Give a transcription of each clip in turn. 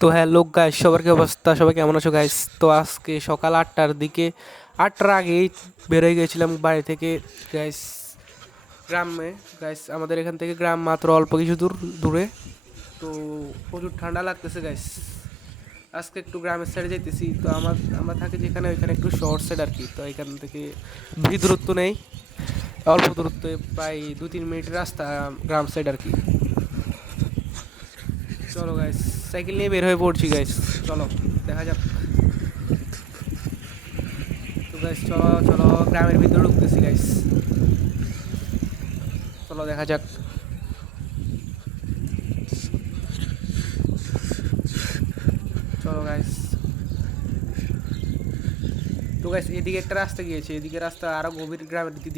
তো hello guys, সবার কি অবস্থা? সবাই কেমন আছো গাইস? তো আজকে সকাল 8টার দিকে, 8টার আগেই বেরোয় গেছিলাম বাড়ি থেকে গাইস, গ্রামে। গাইস আমাদের এখান থেকে গ্রাম মাত্র অল্প কিছু দূরে। তো প্রচুর ঠান্ডা লাগতেছে গাইস। আজকে একটু গ্রামের সাইডে যেতেছি। তো আমরা থাকি যেখানে, ওইখানে একটু শহর সাইড আর কি। তো এখান থেকে বেশি দূরত্ব নেই, অল্প দূরত্বে, প্রায় 2-3 মিনিটের রাস্তা গ্রাম সাইড আর কি। চলো গাইস, সাইকেল নিয়ে বের হয়ে পড়ছি গাইস। চলো দেখা যাক। তো গাইস চলো চলো, গ্রামের ভিতরে ঢুকতেছি গাইস। চলো দেখা যাক। চলো গাইস। তো গাইস এদিকে একটা রাস্তা গিয়েছে, এদিকে রাস্তা আরো গভীর, গ্রামের দিকে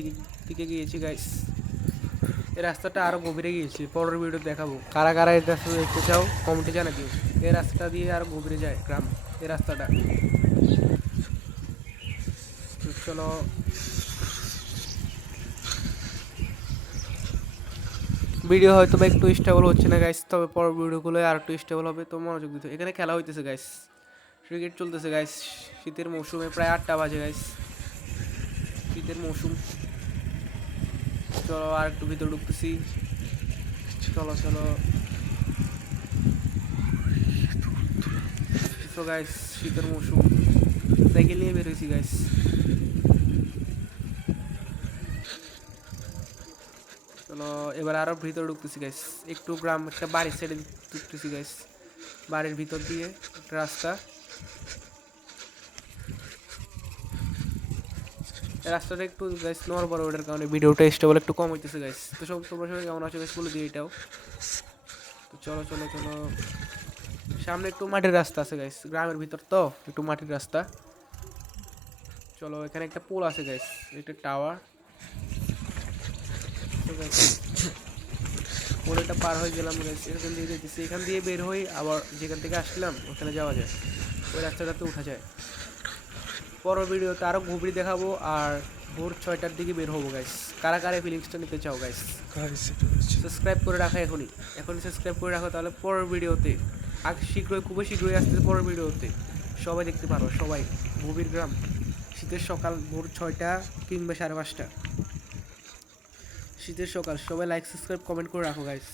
দিকে গিয়েছি গাইস। এই রাস্তাটা আরো গভীরে গিয়েছে, পরের ভিডিও দেখাবো। কারা কারা এই রাস্তা দেখতে চাও কমেন্টে জানা দিও। এই রাস্তাটা দিয়ে আরো গভীরে যায় গ্রাম, এই রাস্তাটা। তো চলো। ভিডিও হয়তো বা একটু স্টেবল হচ্ছে না গাইস, তবে পরের ভিডিওগুলো আর একটু স্টেবল হবে, তো মনোযোগ দিতে। এখানে খেলা হইতেছে গাইস, ক্রিকেট চলতেছে গাইস। শীতের মৌসুমে প্রায় 8টা বাজে গাইস, শীতের মৌসুম। চলো আর একটু ভিতরে ঢুকতেছি। চলো চলো। তো গাইস শীতের মৌসুম, সাইকেল নিয়ে বেরোইছি গাইস। চলো এবার আরো ভিতরে ঢুকতেছি গাইস। একটু গ্রাম, একটা বাড়ির সাইডে ঢুকতেছি গাইস। বাড়ির ভিতর দিয়ে একটা রাস্তা, রাস্তাটা একটু গাইস নড়বড়, ওটার কারণে ভিডিওটা স্টেবল একটু কম হইতেছে গাইস। তো সব তোমরা সবাই কেমন আছো গাইস বলে দিই এটাও। তো চলো চলো চলো। সামনে একটু মাটির রাস্তা আছে গাইস, গ্রামের ভিতর তো একটু মাটির রাস্তা। চলো এখানে একটা পোল আছে গাইস, একটা টাওয়ার। তো গাইস পোলটা পার হয়ে গেলাম গাইস, এখান দিয়ে যেতেছি। এখান দিয়ে বের হই, আবার যেখান থেকে আসলাম ওখানে যাওয়া যায়, ওই রাস্তাটাতে উঠা যায়। পরের ভিডিওতে আরও গভীর দেখাবো, আর ভোর 6টার দিকে বের হবো গাইস। কারা কারা ফিলিংসটা নিতে চাও গাইস? সাবস্ক্রাইব করে রাখো এখনই, এখনই সাবস্ক্রাইব করে রাখো, তাহলে পরের ভিডিওতে শীঘ্রই, খুবই শীঘ্রই আসতেছে পরের ভিডিওতে, সবাই দেখতে পারো। সবাই গভীর গ্রাম, শীতের সকাল, ভোর 6টা কিংবা 5:30, শীতের সকাল। সবাই লাইক সাবস্ক্রাইব কমেন্ট করে রাখো গাইস,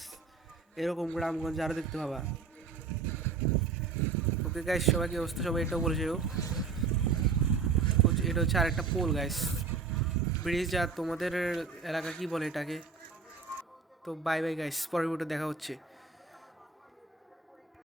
এরকম গ্রামগঞ্জ আরও দেখতে পাবা। ওকে গাইস, সবাই কি অবস্থা? সবাই এটাও বলেছে, এটা হচ্ছে আরেকটা পোল গাইস, ব্রিজ। আর তোমাদের এলাকা কি বলে এটাকে? তো বাই বাই গাইস, পরের ভিডিও দেখা হচ্ছে।